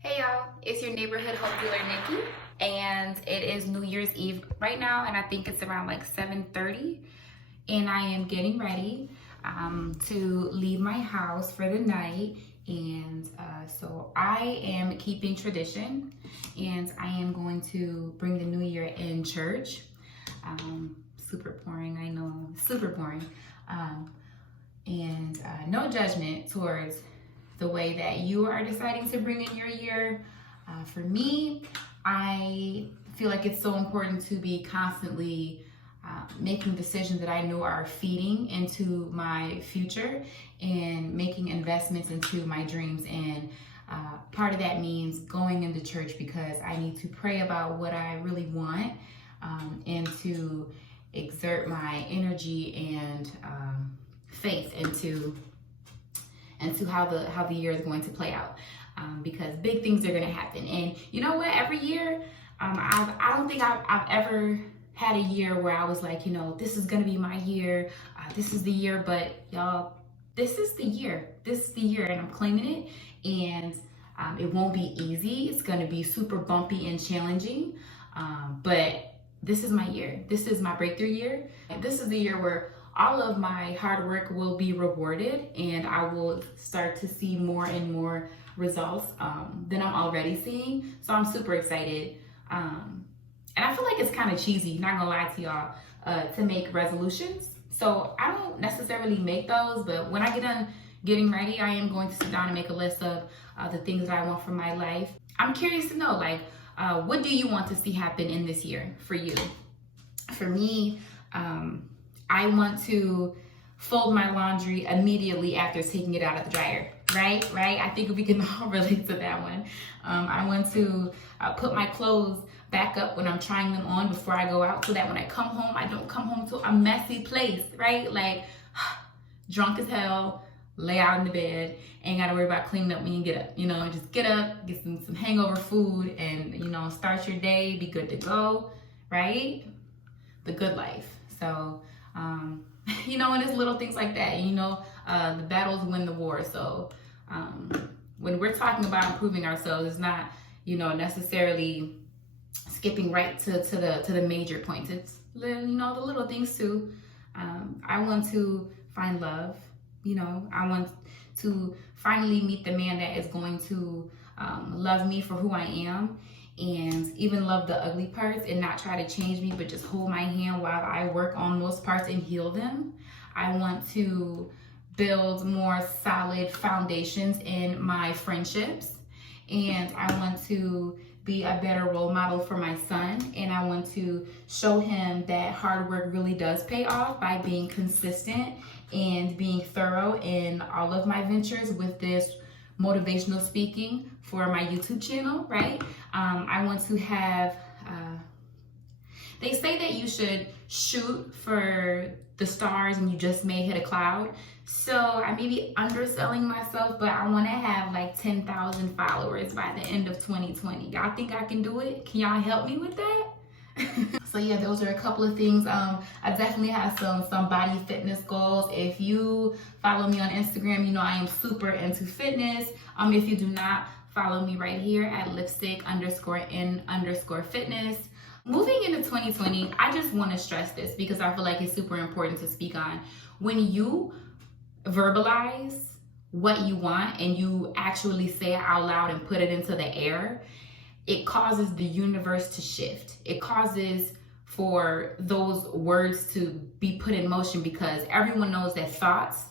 Hey y'all, it's your neighborhood hope dealer Nikki, and it is New Year's Eve right now, and I think it's around like 7:30, and I am getting ready to leave my house for the night, and so I am keeping tradition, and I am going to bring the new year in church. Super boring, I know, super boring, and no judgment towards the way that you are deciding to bring in your year. For me, I feel like it's so important to be constantly making decisions that I know are feeding into my future and making investments into my dreams. And part of that means going into church because I need to pray about what I really want and to exert my energy and faith into how the year is going to play out, because big things are going to happen. And you know what? Every year, I don't think I've ever had a year where I was like, this is going to be my year. This is the year. But y'all, this is the year. This is the year, and I'm claiming it. And it won't be easy. It's going to be super bumpy and challenging. But this is my year. This is my breakthrough year. And this is the year where all of my hard work will be rewarded, and I will start to see more and more results than I'm already seeing. So I'm super excited. And I feel like it's kind of cheesy, not gonna lie to y'all, to make resolutions. So I don't necessarily make those, but when I get done getting ready, I am going to sit down and make a list of the things that I want from my life. I'm curious to know, what do you want to see happen in this year for you? For me, I want to fold my laundry immediately after taking it out of the dryer, right? I think we can all relate to that one. I want to put my clothes back up when I'm trying them on before I go out, so that when I come home, I don't come home to a messy place, right? Like drunk as hell, lay out in the bed, ain't gotta worry about cleaning up when you get up, just get up, get some hangover food, and start your day, be good to go, right? The good life. So and it's little things like that. The battles win the war. So when we're talking about improving ourselves, it's not necessarily skipping right to the major points. It's the little things too. I want to find love. I want to finally meet the man that is going to love me for who I am, and even love the ugly parts and not try to change me, but just hold my hand while I work on those parts and heal them. I want to build more solid foundations in my friendships, and I want to be a better role model for my son, and I want to show him that hard work really does pay off by being consistent and being thorough in all of my ventures with this motivational speaking for my YouTube channel, right? I want to have, they say that you should shoot for the stars and you just may hit a cloud. So I may be underselling myself, but I want to have like 10,000 followers by the end of 2020. Y'all think I can do it? Can y'all help me with that? So yeah, those are a couple of things. I definitely have some body fitness goals. If you follow me on Instagram, I am super into fitness. If you do not, follow me right here at lipstick_in_fitness. Moving into 2020, I just want to stress this because I feel like it's super important to speak on. When you verbalize what you want and you actually say it out loud and put it into the air, it causes the universe to shift. It causes for those words to be put in motion, because everyone knows that thoughts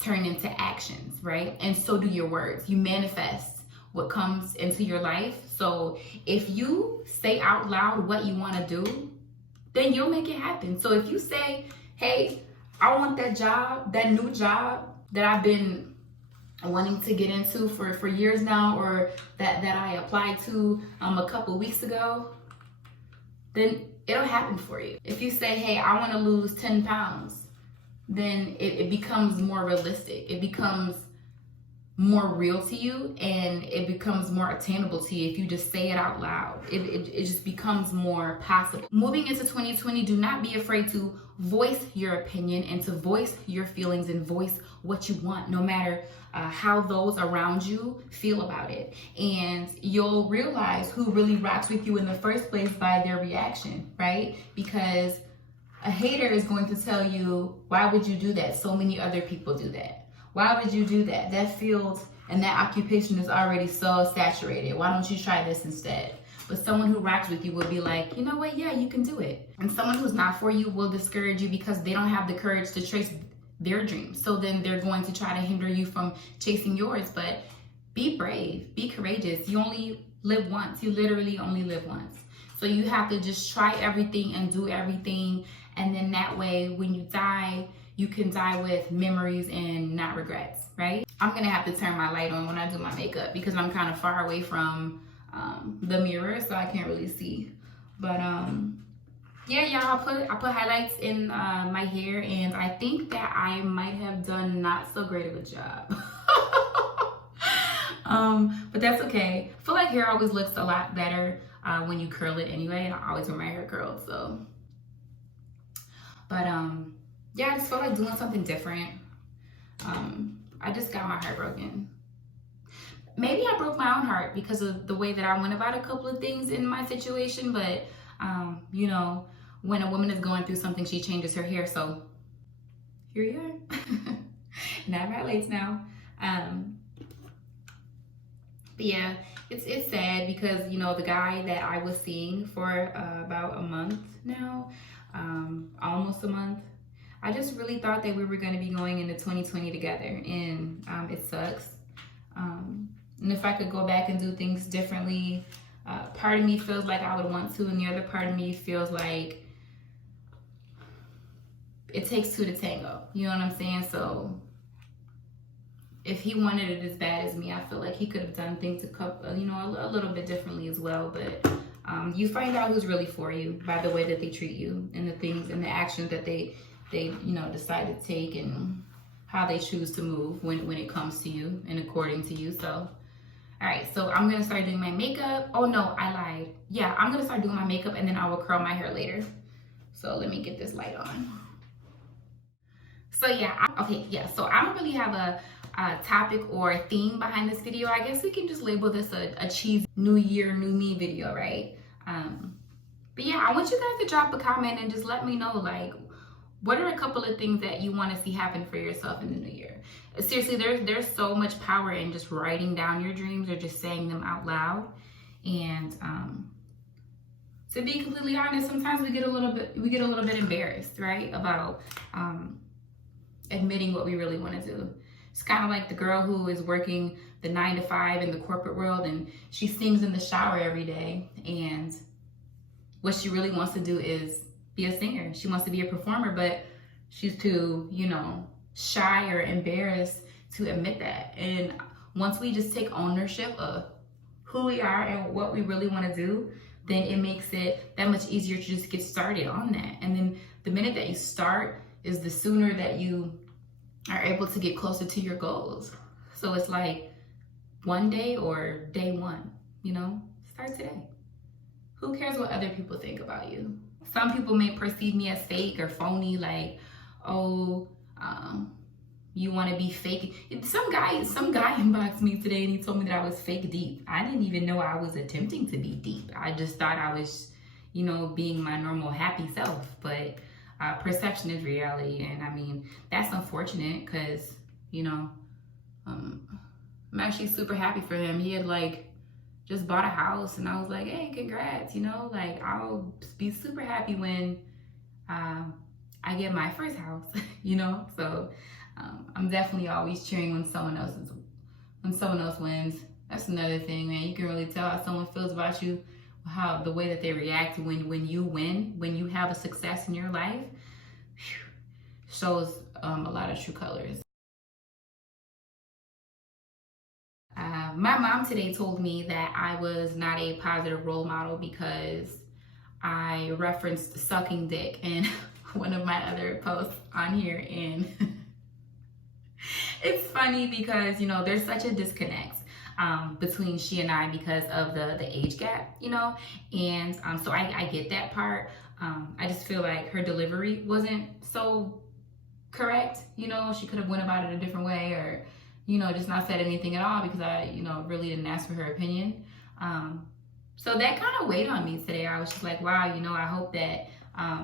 turn into actions, right? And so do your words. You manifest what comes into your life. So if you say out loud what you want to do, then you'll make it happen. So if you say, hey, I want that job, that new job that I've been wanting to get into for years now, or that I applied to a couple weeks ago, then it'll happen for you. If you say, hey, I want to lose 10 pounds, then it becomes more realistic. It becomes more real to you, and it becomes more attainable to you if you just say it out loud. It just becomes more possible. Moving into 2020, do not be afraid to voice your opinion and to voice your feelings and voice what you want, no matter how those around you feel about it. And you'll realize who really rocks with you in the first place by their reaction, right? Because a hater is going to tell you, why would you do that? So many other people do that. Why would you do that? That field and that occupation is already so saturated. Why don't you try this instead? But someone who rocks with you will be like, you know what? Yeah, you can do it. And someone who's not for you will discourage you because they don't have the courage to chase their dreams. So then they're going to try to hinder you from chasing yours. But be brave, be courageous. You only live once. You literally only live once. So you have to just try everything and do everything. And then that way, when you die, you can die with memories and not regrets, right? I'm gonna have to turn my light on when I do my makeup because I'm kind of far away from the mirror, so I can't really see. But yeah, y'all, I put highlights in my hair, and I think that I might have done not so great of a job. But that's okay. I feel like hair always looks a lot better when you curl it anyway, and I always wear my hair curled, so. But yeah, I just feel like doing something different. I just got my heart broken. Maybe I broke my own heart because of the way that I went about a couple of things in my situation, but you know, when a woman is going through something, she changes her hair, so here you are. Not highlights now. But yeah, it's sad because, you know, the guy that I was seeing for about a month now, almost a month, I just really thought that we were going to be going into 2020 together, and it sucks. And if I could go back and do things differently, part of me feels like I would want to, and the other part of me feels like it takes two to tango. You know what I'm saying? So if he wanted it as bad as me, I feel like he could have done things a little bit differently as well. But you find out who's really for you by the way that they treat you and the things and the actions that they decide to take and how they choose to move when it comes to you and according to you. So all right, so I'm gonna start doing my makeup. Oh no, I lied. Yeah, I'm gonna start doing my makeup and then I will curl my hair later. So let me get this light on. So yeah, so I don't really have a topic or a theme behind this video. I guess we can just label this a cheesy new year, new me video, right? But yeah, I want you guys to drop a comment and just let me know, like, what are a couple of things that you want to see happen for yourself in the new year? Seriously, there's so much power in just writing down your dreams or just saying them out loud. And to be completely honest, sometimes we get a little bit embarrassed, right, about admitting what we really want to do. It's kind of like the girl who is working the 9 to 5 in the corporate world, and she sings in the shower every day, and what she really wants to do is be a singer. She wants to be a performer, but she's too, shy or embarrassed to admit that. And once we just take ownership of who we are and what we really want to do, then it makes it that much easier to just get started on that. And then the minute that you start is the sooner that you are able to get closer to your goals. So it's like one day or day one, start today. Who cares what other people think about you? Some people may perceive me as fake or phony, like, oh, you want to be fake. Some guy inboxed me today and he told me that I was fake deep. I didn't even know I was attempting to be deep. I just thought I was, being my normal happy self. But perception is reality. And I mean, that's unfortunate because, I'm actually super happy for him. He had just bought a house and I was like, hey, congrats, I'll be super happy when I get my first house, So I'm definitely always cheering when someone else wins. That's another thing, man. You can really tell how someone feels about you, how the way that they react when you win, when you have a success in your life, shows a lot of true colors. My mom today told me that I was not a positive role model because I referenced sucking dick in one of my other posts on here. And it's funny because, there's such a disconnect between she and I because of the age gap, and so I get that part. I just feel like her delivery wasn't so correct. She could have went about it a different way, or just not said anything at all because I, really didn't ask for her opinion. So that kind of weighed on me today. I was just like, wow, I hope that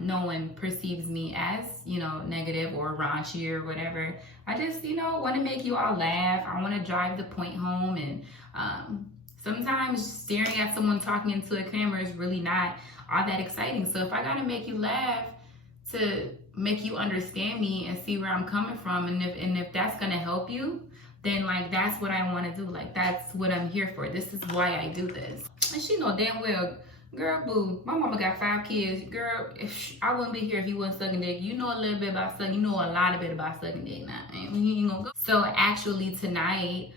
no one perceives me as, negative or raunchy or whatever. I just, want to make you all laugh. I want to drive the point home. And sometimes staring at someone talking into a camera is really not all that exciting. So if I got to make you laugh to make you understand me and see where I'm coming from, and if that's going to help you, then like that's what I want to do. Like that's what I'm here for. This is why I do this. And she know damn well, girl, boo, my mama got 5 kids. Girl, I wouldn't be here if you wasn't sucking dick. You know a little bit about sucking. You know a lot of bit about sucking dick now. And you ain't gonna go. So actually tonight,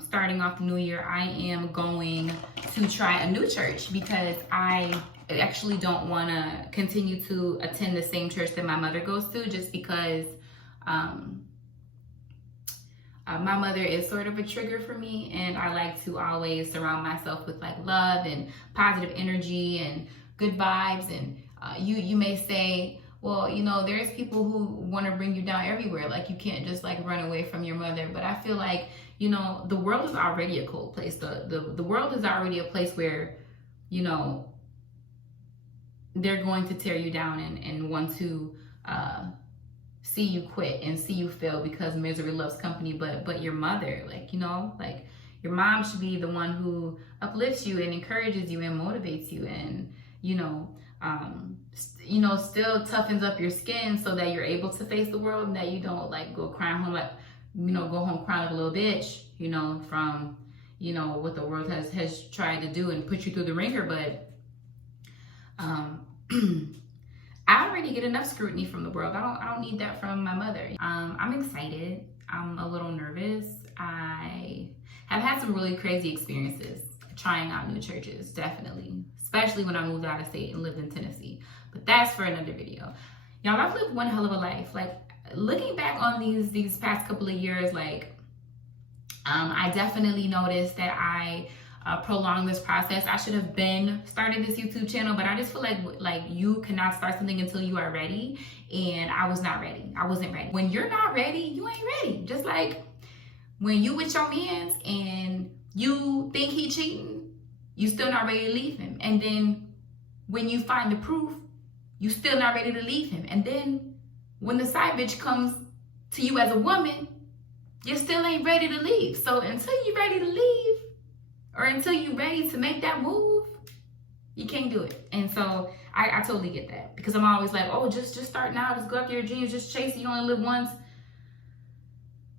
starting off the new year, I am going to try a new church because I actually don't want to continue to attend the same church that my mother goes to, just because my mother is sort of a trigger for me, and I like to always surround myself with like love and positive energy and good vibes. And you may say, well, there's people who want to bring you down everywhere. Like you can't just like run away from your mother. But I feel like, the world is already a cold place. The world is already a place where, they're going to tear you down and want to see you quit and see you fail, because misery loves company. But your mother, like your mom should be the one who uplifts you and encourages you and motivates you, and still toughens up your skin so that you're able to face the world, and that you don't like go crying home like go home crying like a little bitch, from what the world has tried to do and put you through the ringer. But I already get enough scrutiny from the world. I don't need that from my mother. I'm excited. I'm a little nervous. I have had some really crazy experiences trying out new churches, definitely, especially when I moved out of state and lived in Tennessee. But that's for another video. Y'all, I've lived one hell of a life. Like looking back on these past couple of years, like I definitely noticed that I prolong this process. I should have been started this YouTube channel, but I just feel like you cannot start something until you are ready, and I was not ready. I wasn't ready. When you're not ready, you ain't ready. Just like when you with your mans and you think he cheating, you still not ready to leave him. And then when you find the proof, you still not ready to leave him. And then when the side bitch comes to you as a woman, you still ain't ready to leave. So until you're ready to leave, or until you're ready to make that move, you can't do it. And so I totally get that, because I'm always like, oh, just start now, just go after your dreams, just chase it, you only live once.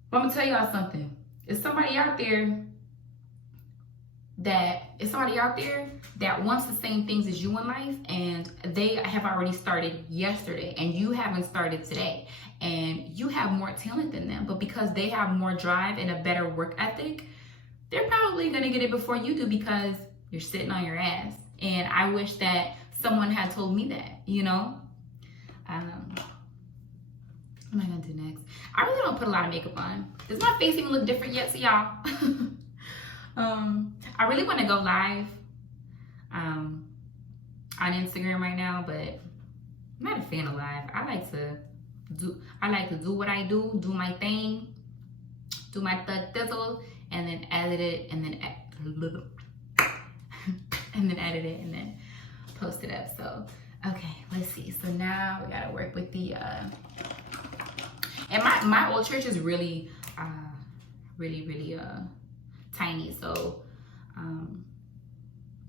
But I'm gonna tell y'all something. It's somebody out there that wants the same things as you in life, and they have already started yesterday, and you haven't started today, and you have more talent than them. But because they have more drive and a better work ethic, they're probably gonna get it before you do, because you're sitting on your ass. And I wish that someone had told me that, What am I gonna do next? I really don't put a lot of makeup on. Does my face even look different yet to y'all? I really want to go live on Instagram right now, but I'm not a fan of live. I like to do what I do my thing, do my thizzle, and then edit it, and then edit it, and then post it up. So okay, let's see. So now we gotta work with the and my old church is really tiny, so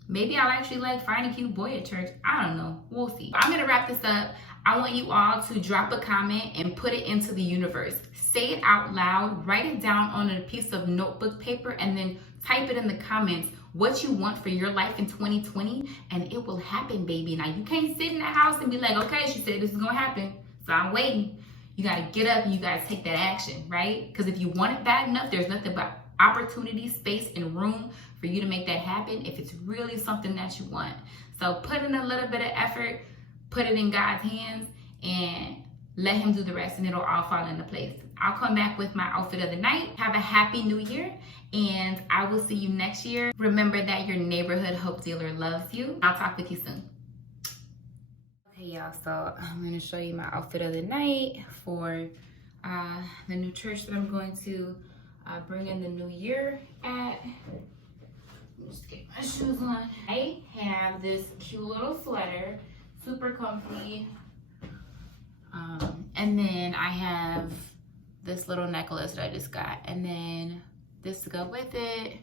maybe I'll actually like find a cute boy at church. I don't know, we'll see. I'm gonna wrap this up. I want you all to drop a comment and put it into the universe. Say it out loud, write it down on a piece of notebook paper, and then type it in the comments what you want for your life in 2020, and it will happen, baby. Now you can't sit in the house and be like, okay, she said this is gonna happen, so I'm waiting. You gotta get up and you gotta take that action, right? Because if you want it bad enough, there's nothing but opportunity, space, and room for you to make that happen if it's really something that you want. So put in a little bit of effort, put it in God's hands, and let him do the rest, and it'll all fall into place. I'll come back with my outfit of the night. Have a happy new year, and I will see you next year. Remember that your neighborhood hope dealer loves you. I'll talk with you soon. Okay, y'all, so I'm gonna show you my outfit of the night for the new church that I'm going to. bring in the new year at. Just get my shoes on. I have this cute little sweater, super comfy. And then I have this little necklace that I just got, and then this to go with it.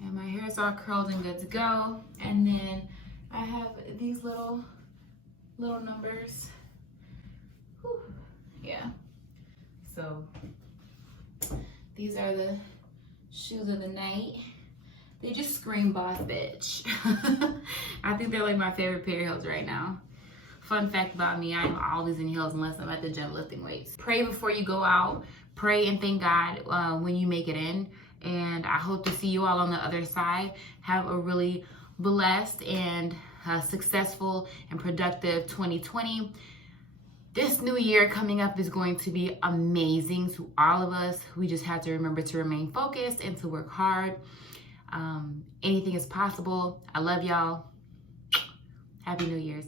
And my hair is all curled and good to go. And then I have these little numbers. Whew. Yeah. So these are the shoes of the night. They just scream boss bitch. I think they're like my favorite pair of heels right now. Fun fact about me, I'm always in heels unless I'm at the gym lifting weights. Pray before you go out. Pray and thank God when you make it in. And I hope to see you all on the other side. Have a really blessed and successful and productive 2020. This new year coming up is going to be amazing to all of us. We just have to remember to remain focused and to work hard. Anything is possible. I love y'all. Happy New Year's.